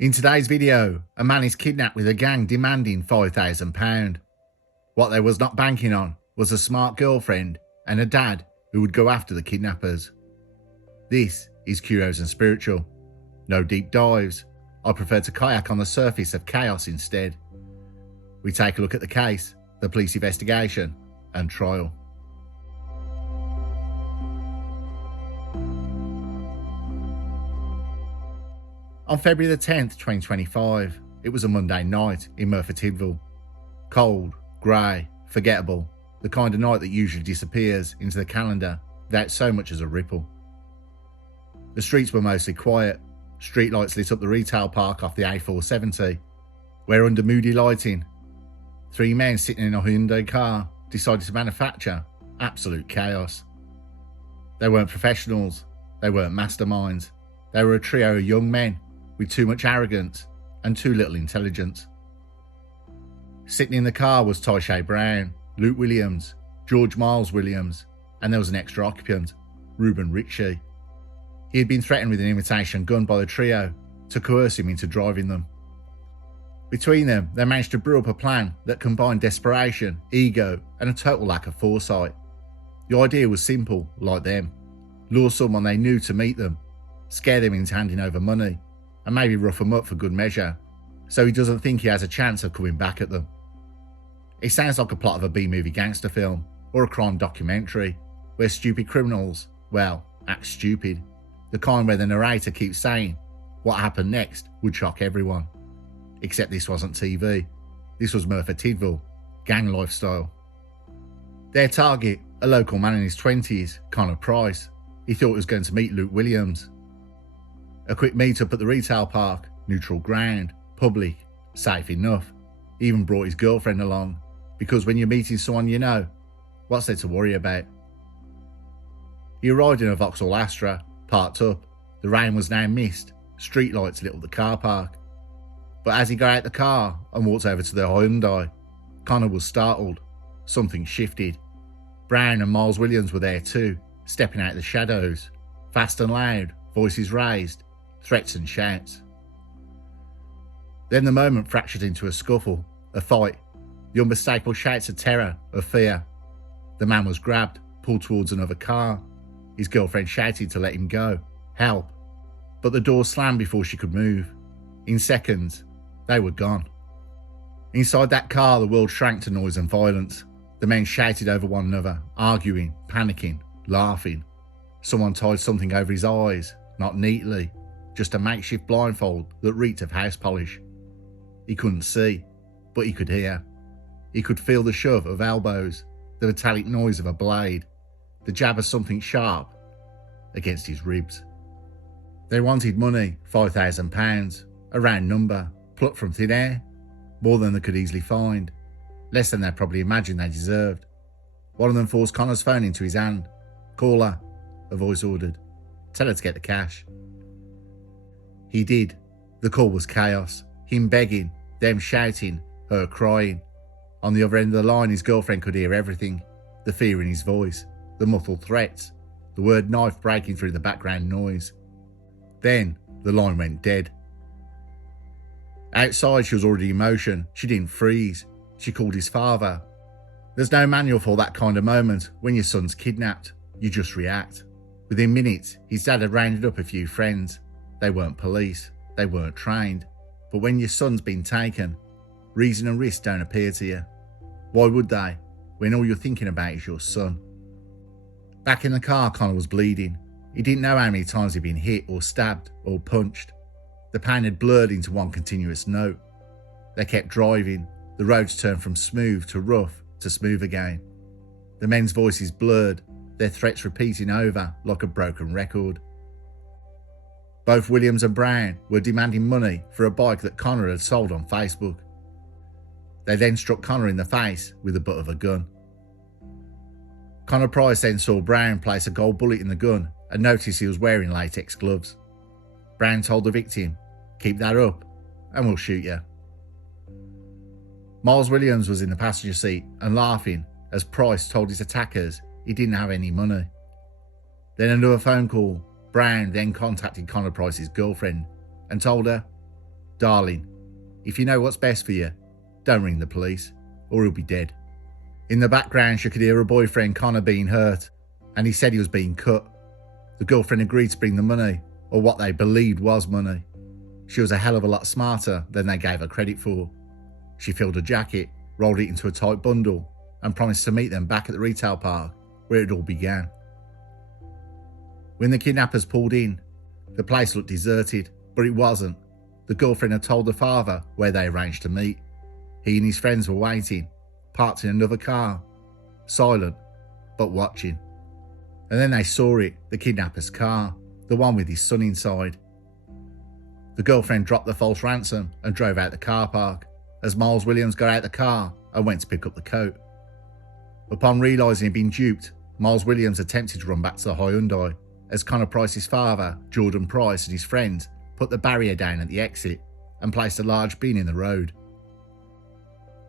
In today's video, a man is kidnapped with a gang demanding £5,000. What they was not banking on was a smart girlfriend and a dad who would go after the kidnappers. This is Curios&Spiritual. No deep dives. I prefer to kayak on the surface of chaos instead. We take a look at the case, the police investigation and trial. On February the 10th, 2025, it was a Monday night in Tidville. Cold, grey, forgettable, the kind of night that usually disappears into the calendar without so much as a ripple. The streets were mostly quiet. Streetlights lit up the retail park off the A470, where under moody lighting, three men sitting in a Hyundai car decided to manufacture absolute chaos. They weren't professionals, they weren't masterminds, they were a trio of young men with too much arrogance and too little intelligence. Sitting in the car was Tyshae Brown, Luke Williams, George Miles Williams, and there was an extra occupant, Reuben Ritchie. He had been threatened with an imitation gun by the trio to coerce him into driving them. Between them, they managed to brew up a plan that combined desperation, ego, and a total lack of foresight. The idea was simple, like them: lure someone they knew to meet them, scare them into handing over money, and maybe rough him up for good measure, so he doesn't think he has a chance of coming back at them. It sounds like a plot of a B-movie gangster film, or a crime documentary, where stupid criminals, well, act stupid. The kind where the narrator keeps saying what happened next would shock everyone. Except this wasn't TV. This was Tidville, gang lifestyle. Their target, a local man in his 20s, Connor Price. He thought he was going to meet Luke Williams. A quick meet-up at the retail park, neutral ground, public, safe enough. He even brought his girlfriend along, because when you're meeting someone you know, what's there to worry about? He arrived in a Vauxhall Astra, parked up. The rain was now mist, streetlights lit up the car park. But as he got out the car and walked over to the Hyundai, Connor was startled. Something shifted. Brown and Miles Williams were there too, stepping out of the shadows, fast and loud, voices raised, threats and shouts. Then the moment fractured into a scuffle, a fight, the unmistakable shouts of terror, of fear. The man was grabbed, pulled towards another car. His girlfriend shouted to let him go, help. But the door slammed before she could move. In seconds, they were gone. Inside that car, the world shrank to noise and violence. The men shouted over one another, arguing, panicking, laughing. Someone tied something over his eyes, not neatly, just a makeshift blindfold that reeked of house polish. He couldn't see, but he could hear. He could feel the shove of elbows, the metallic noise of a blade, the jab of something sharp against his ribs. They wanted money, £5,000, a round number, plucked from thin air, more than they could easily find, less than they probably imagined they deserved. One of them forced Connor's phone into his hand. "Call her," a voice ordered. "Tell her to get the cash." He did. The call was chaos, him begging, them shouting, her crying. On the other end of the line, his girlfriend could hear everything, the fear in his voice, the muffled threats, the word knife breaking through the background noise. Then the line went dead. Outside, she was already in motion. She didn't freeze. She called his father. There's no manual for that kind of moment when your son's kidnapped. You just react. Within minutes, his dad had rounded up a few friends. They weren't police. They weren't trained. But when your son's been taken, reason and risk don't appear to you. Why would they, when all you're thinking about is your son? Back in the car, Connor was bleeding. He didn't know how many times he'd been hit or stabbed or punched. The pain had blurred into one continuous note. They kept driving. The roads turned from smooth to rough to smooth again. The men's voices blurred, their threats repeating over like a broken record. Both Williams and Brown were demanding money for a bike that Connor had sold on Facebook. They then struck Connor in the face with the butt of a gun. Connor Price then saw Brown place a gold bullet in the gun and noticed he was wearing latex gloves. Brown told the victim, "Keep that up and we'll shoot you." Miles Williams was in the passenger seat and laughing as Price told his attackers he didn't have any money. Then another phone call. Brown then contacted Connor Price's girlfriend and told her, "Darling, if you know what's best for you, don't ring the police, or he'll be dead." In the background, she could hear her boyfriend Connor being hurt, and he said he was being cut. The girlfriend agreed to bring the money, or what they believed was money. She was a hell of a lot smarter than they gave her credit for. She filled a jacket, rolled it into a tight bundle, and promised to meet them back at the retail park where it all began. When the kidnappers pulled in, the place looked deserted, but it wasn't. The girlfriend had told the father where they arranged to meet. He and his friends were waiting, parked in another car, silent, but watching. And then they saw it, the kidnapper's car, the one with his son inside. The girlfriend dropped the false ransom and drove out the car park as Miles Williams got out the car and went to pick up the coat. Upon realising he'd been duped, Miles Williams attempted to run back to the Hyundai as Connor Price's father, Jordan Price, and his friends put the barrier down at the exit and placed a large bin in the road.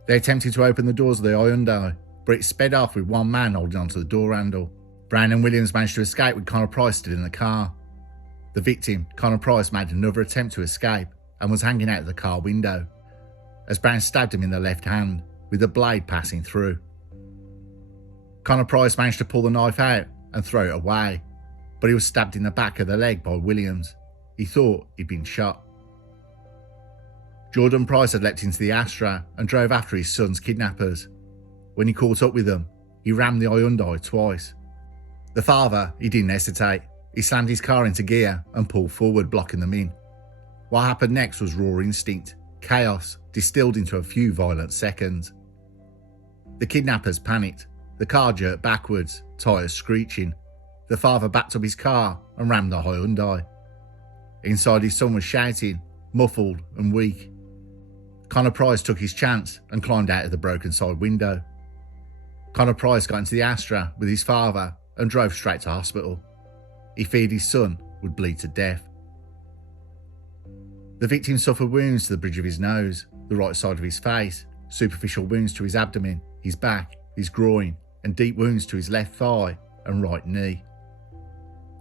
They attempted to open the doors of the Hyundai, but it sped off with one man holding onto the door handle. Brown and Williams managed to escape with Connor Price still in the car. The victim, Connor Price, made another attempt to escape and was hanging out of the car window as Brown stabbed him in the left hand, with the blade passing through. Connor Price managed to pull the knife out and throw it away, but he was stabbed in the back of the leg by Williams. He thought he'd been shot. Jordan Price had leapt into the Astra and drove after his son's kidnappers. When he caught up with them, he rammed the Hyundai twice. The father, he didn't hesitate. He slammed his car into gear and pulled forward, blocking them in. What happened next was raw instinct, chaos distilled into a few violent seconds. The kidnappers panicked. The car jerked backwards, tyres screeching. The father backed up his car and rammed the Hyundai. Inside, his son was shouting, muffled and weak. Connor Price took his chance and climbed out of the broken side window. Connor Price got into the Astra with his father and drove straight to hospital. He feared his son would bleed to death. The victim suffered wounds to the bridge of his nose, the right side of his face, superficial wounds to his abdomen, his back, his groin, and deep wounds to his left thigh and right knee.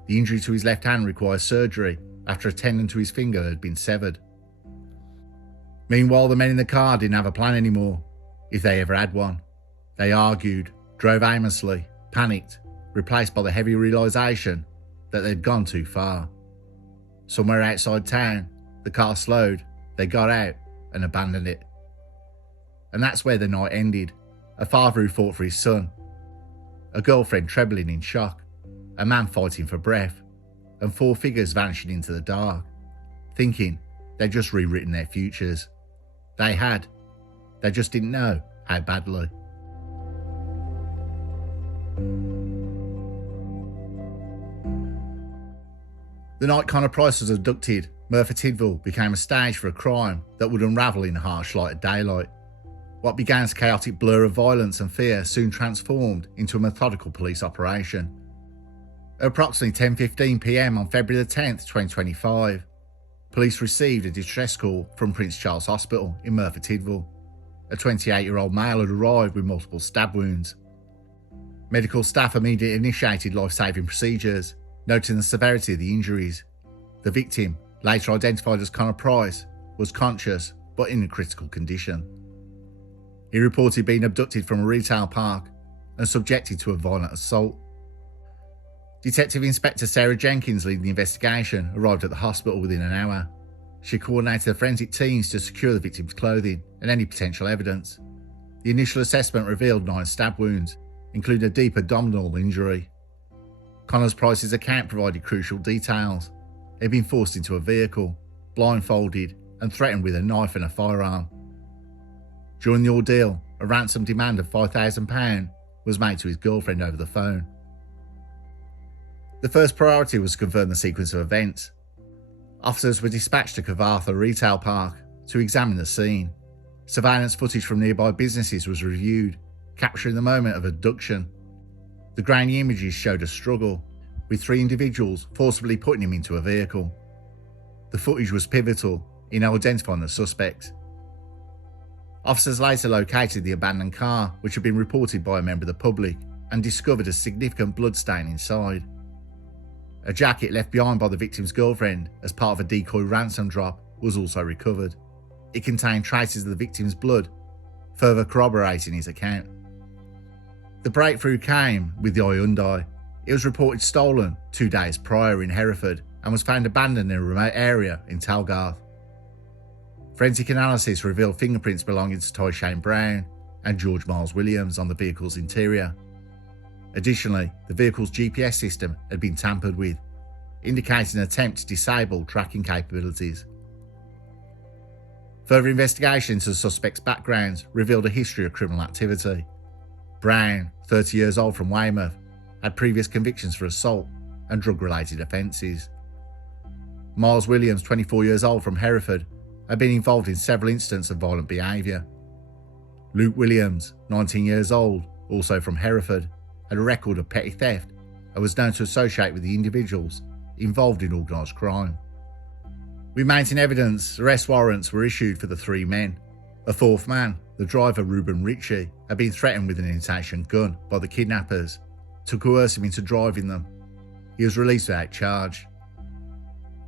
The injury to his left hand required surgery after a tendon to his finger had been severed. Meanwhile, the men in the car didn't have a plan anymore, if they ever had one. They argued, drove aimlessly, panicked, replaced by the heavy realisation that they'd gone too far. Somewhere outside town, the car slowed, they got out and abandoned it. And that's where the night ended. A father who fought for his son, a girlfriend trembling in shock, a man fighting for breath, and four figures vanishing into the dark, thinking they'd just rewritten their futures. They had. They just didn't know how badly. The night Connor Price was abducted, Merthyr Tydfil became a stage for a crime that would unravel in the harsh light of daylight. What began as a chaotic blur of violence and fear soon transformed into a methodical police operation. At approximately 10:15 p.m. on February 10th, 2025, police received a distress call from Prince Charles Hospital in Merthyr Tydfil. A 28-year-old male had arrived with multiple stab wounds. Medical staff immediately initiated life-saving procedures, noting the severity of the injuries. The victim, later identified as Connor Price, was conscious but in a critical condition. He reported being abducted from a retail park and subjected to a violent assault. Detective Inspector Sarah Jenkins, leading the investigation, arrived at the hospital within an hour. She coordinated the forensic teams to secure the victim's clothing and any potential evidence. The initial assessment revealed 9 stab wounds, including a deep abdominal injury. Connor Price's account provided crucial details. He had been forced into a vehicle, blindfolded, and threatened with a knife and a firearm. During the ordeal, a ransom demand of £5,000 was made to his girlfriend over the phone. The first priority was to confirm the sequence of events. Officers were dispatched to Cavartha Retail Park to examine the scene. Surveillance footage from nearby businesses was reviewed, capturing the moment of abduction. The grainy images showed a struggle, with 3 individuals forcibly putting him into a vehicle. The footage was pivotal in identifying the suspects. Officers later located the abandoned car, which had been reported by a member of the public, and discovered a significant bloodstain inside. A jacket left behind by the victim's girlfriend as part of a decoy ransom drop was also recovered. It contained traces of the victim's blood, further corroborating his account. The breakthrough came with the Hyundai. It was reported stolen 2 days prior in Hereford and was found abandoned in a remote area in Talgarth. Forensic analysis revealed fingerprints belonging to Tyshawn Brown and George Miles Williams on the vehicle's interior. Additionally, the vehicle's GPS system had been tampered with, indicating an attempt to disable tracking capabilities. Further investigation into the suspect's backgrounds revealed a history of criminal activity. Brown, 30 years old from Weymouth, had previous convictions for assault and drug-related offences. Miles Williams, 24 years old from Hereford, had been involved in several incidents of violent behaviour. Luke Williams, 19 years old, also from Hereford, had a record of petty theft and was known to associate with the individuals involved in organised crime. With mounting evidence, arrest warrants were issued for the 3 men. A 4th man, the driver Reuben Ritchie, had been threatened with an imitation gun by the kidnappers to coerce him into driving them. He was released without charge.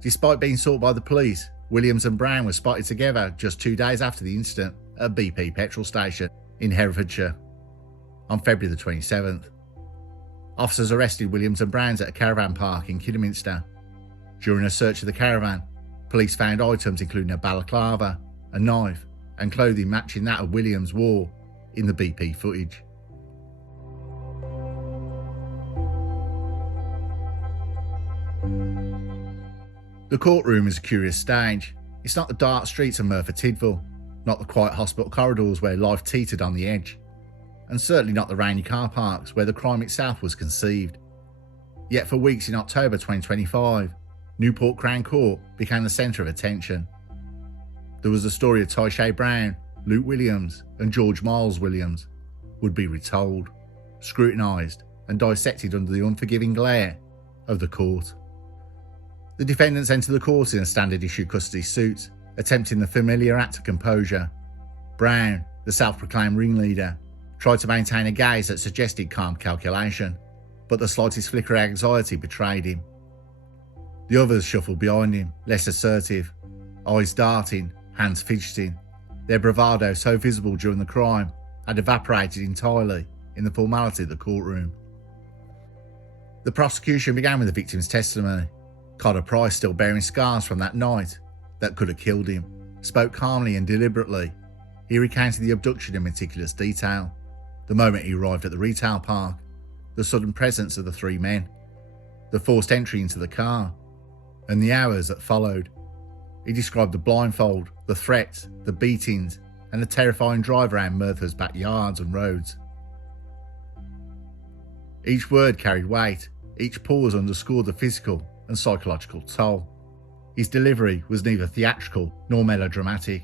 Despite being sought by the police, Williams and Brown were spotted together just 2 days after the incident at a BP petrol station in Herefordshire on February the 27th. Officers arrested Williams and Brown at a caravan park in Kidderminster. During a search of the caravan, police found items including a balaclava, a knife, and clothing matching that of Williams wore in the BP footage. The courtroom is a curious stage. It's not the dark streets of Merthyr Tydfil, not the quiet hospital corridors where life teetered on the edge, and certainly not the rainy car parks where the crime itself was conceived. Yet for weeks in October 2025, Newport Crown Court became the centre of attention. There was the story of Tyshawn Brown, Luke Williams and George Miles Williams would be retold, scrutinised and dissected under the unforgiving glare of the court. The defendants entered the court in a standard issue custody suit, attempting the familiar act of composure. Brown, the self-proclaimed ringleader, tried to maintain a gaze that suggested calm calculation, but the slightest flicker of anxiety betrayed him. The others shuffled behind him, less assertive, eyes darting, hands fidgeting. Their bravado, so visible during the crime, had evaporated entirely in the formality of the courtroom. The prosecution began with the victim's testimony. Connor Price, still bearing scars from that night that could have killed him, spoke calmly and deliberately. He recounted the abduction in meticulous detail, the moment he arrived at the retail park, the sudden presence of the 3 men, the forced entry into the car, and the hours that followed. He described the blindfold, the threats, the beatings, and the terrifying drive around Merthyr's backyards and roads. Each word carried weight, each pause underscored the physical and psychological toll. His delivery was neither theatrical nor melodramatic.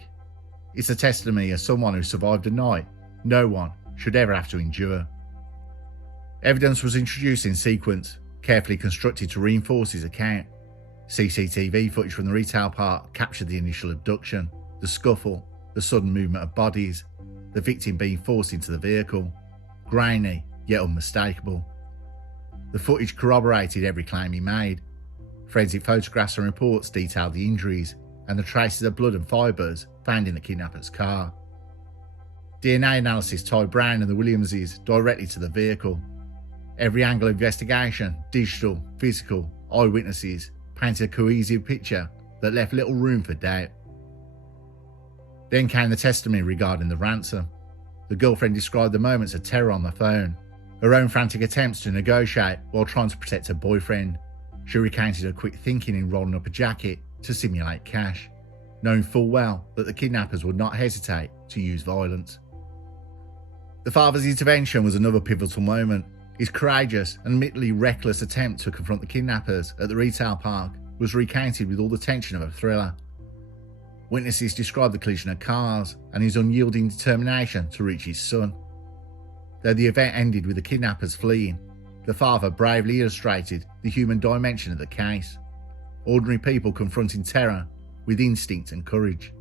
It's a testimony of someone who survived a night no one should ever have to endure. Evidence was introduced in sequence, carefully constructed to reinforce his account. CCTV footage from the retail park captured the initial abduction, the scuffle, the sudden movement of bodies, the victim being forced into the vehicle. Grainy, yet unmistakable. The footage corroborated every claim he made. Forensic photographs and reports detailed the injuries and the traces of blood and fibres found in the kidnapper's car. DNA analysis tied Brown and the Williamses directly to the vehicle. Every angle of investigation, digital, physical, eyewitnesses, painted a cohesive picture that left little room for doubt. Then came the testimony regarding the ransom. The girlfriend described the moments of terror on the phone, her own frantic attempts to negotiate while trying to protect her boyfriend. She recounted her quick thinking in rolling up a jacket to simulate cash, knowing full well that the kidnappers would not hesitate to use violence. The father's intervention was another pivotal moment. His courageous and admittedly reckless attempt to confront the kidnappers at the retail park was recounted with all the tension of a thriller. Witnesses described the collision of cars and his unyielding determination to reach his son. Though the event ended with the kidnappers fleeing, the father bravely illustrated the human dimension of the case. Ordinary people confronting terror with instinct and courage.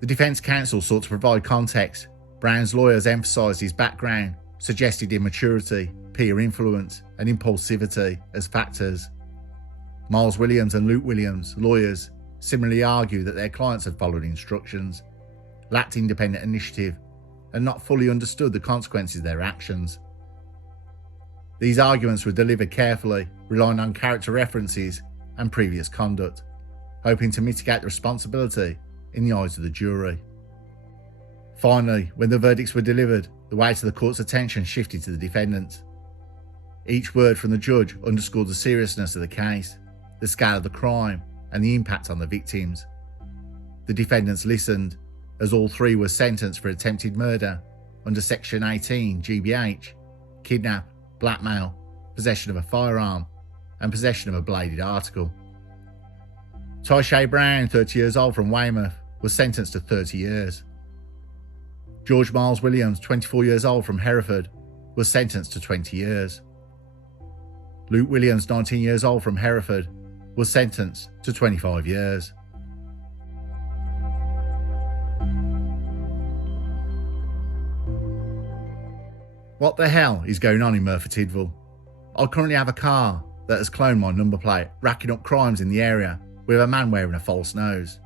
The defence counsel sought to provide context. Brown's lawyers emphasised his background, suggested immaturity, peer influence, and impulsivity as factors. Miles Williams and Luke Williams, lawyers, similarly argue that their clients had followed instructions, lacked independent initiative, and not fully understood the consequences of their actions. These arguments were delivered carefully, relying on character references and previous conduct, hoping to mitigate the responsibility in the eyes of the jury. Finally, when the verdicts were delivered, the weight of the court's attention shifted to the defendants. Each word from the judge underscored the seriousness of the case, the scale of the crime, and the impact on the victims. The defendants listened, as all three were sentenced for attempted murder under Section 18 GBH, kidnap, blackmail, possession of a firearm, and possession of a bladed article. Tyshay Brown, 30 years old from Weymouth, was sentenced to 30 years. George Miles Williams, 24 years old from Hereford, was sentenced to 20 years. Luke Williams, 19 years old from Hereford, was sentenced to 25 years. What the hell is going on in Merthyr Tydfil? I currently have a car that has cloned my number plate, racking up crimes in the area with a man wearing a false nose.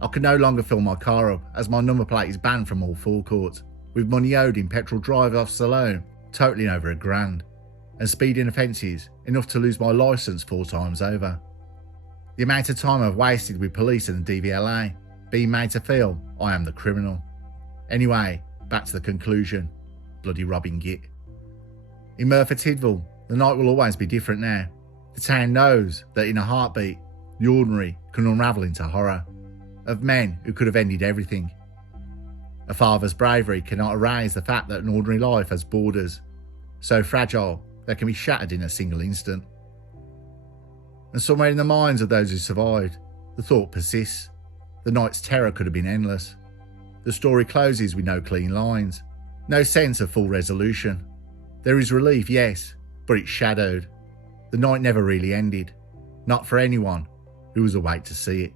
I can no longer fill my car up as my number plate is banned from all forecourts, with money owed in petrol drive-offs alone totaling over £1,000, and speeding offences enough to lose my licence 4 times over. The amount of time I've wasted with police and the DVLA being made to feel I am the criminal. Anyway, back to the conclusion. Bloody robbing git. In Merthyr Tydfil, the night will always be different now. The town knows that in a heartbeat, the ordinary can unravel into horror, of men who could have ended everything. A father's bravery cannot erase the fact that an ordinary life has borders, so fragile they can be shattered in a single instant. And somewhere in the minds of those who survived, the thought persists. The night's terror could have been endless. The story closes with no clean lines, no sense of full resolution. There is relief, yes, but it's shadowed. The night never really ended, not for anyone who was awake to see it.